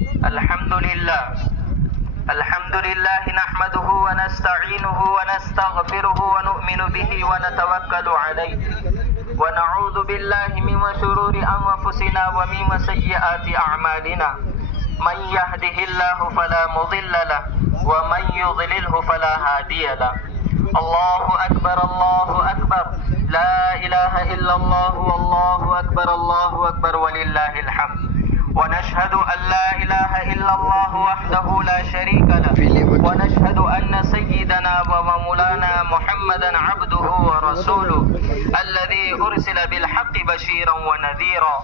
الحمد لله الحمد لله نحمده ونستعينه ونستغفره ونؤمن به ونتوكل عليه ونعوذ بالله من شرور أنفسنا ومن سيئات أعمالنا من يهده الله فلا مضل له ومن يضلله فلا هادي له الله أكبر الله أكبر لا إله إلا الله والله أكبر ولله الحمد ونشهد أن لا إله إلا الله وحده لا شريك له ونشهد أن سيدنا ومولانا محمدا عبده ورسوله الذي أرسل بالحق بشيرا ونذيرا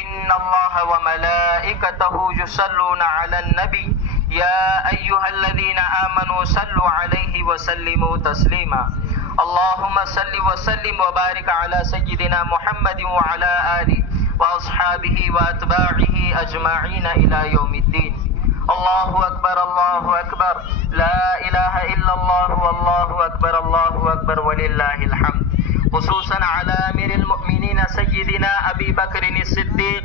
إن الله وملائكته يصلون على النبي يا أيها الذين آمنوا صلوا عليه وسلموا تسليما اللهم صل وسلم وبارك على سيدنا محمد وعلى آله وأصحابه وأتباعه أجمعين إلى يوم الدين الله أكبر لا إله إلا الله والله أكبر ولله الحمد خصوصا على أمير المؤمنين سيدنا أبي بكر الصديق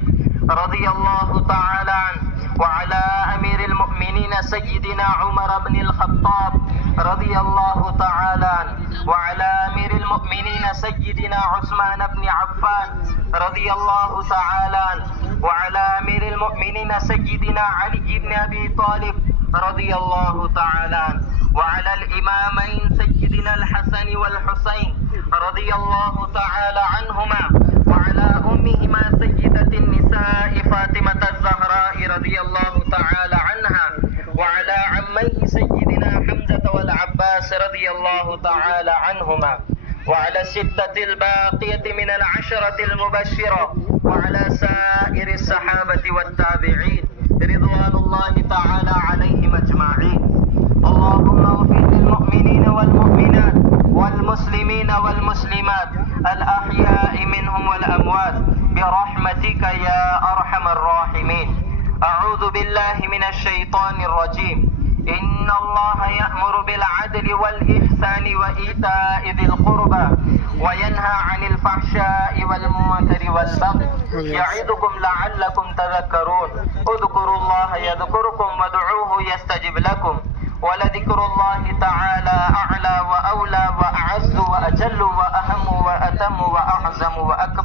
رضي الله تعالى عنه وعلى أمير المؤمنين سيدنا عمر بن الخطاب رضي الله تعالى عنه وعلى أمير المؤمنين سيدنا عثمان بن عفان رضي الله تعالى عنه وعلى أمير المؤمنين سيدنا علي بن أبي طالب رضي الله تعالى عنه وعلى الإمامين سيدنا الحسن والحسين رضي الله تعالى عنهما وعلى أمهما سيدة النساء فاطمة الزهراء رضي الله تعالى عنها وعلى عميه سيدنا حمزة والعباس رضي الله تعالى عنهما وعلى الستة الباقية من العشرة المبشرة وعلى سائر الصحابة والتابعين رضوان الله تعالى عليهم أجمعين اللهم اغفر للمؤمنين والمؤمنات والمسلمين والمسلمات الأحياء منهم والأموات برحمتك يا أرحم الراحمين أعوذ بالله من الشيطان الرجيم إن الله يأمر بالعدل والإحسان وإيتاء ذي القربى وينهى عن الفحشاء والمنكر والبغي يعظكم لعلكم تذكرون اذكروا الله يذكركم وادعوه يستجب لكم ولذكر الله تعالى أعلى وأولى وأعز وأجل وأهم وأتم وأعظم وأكبر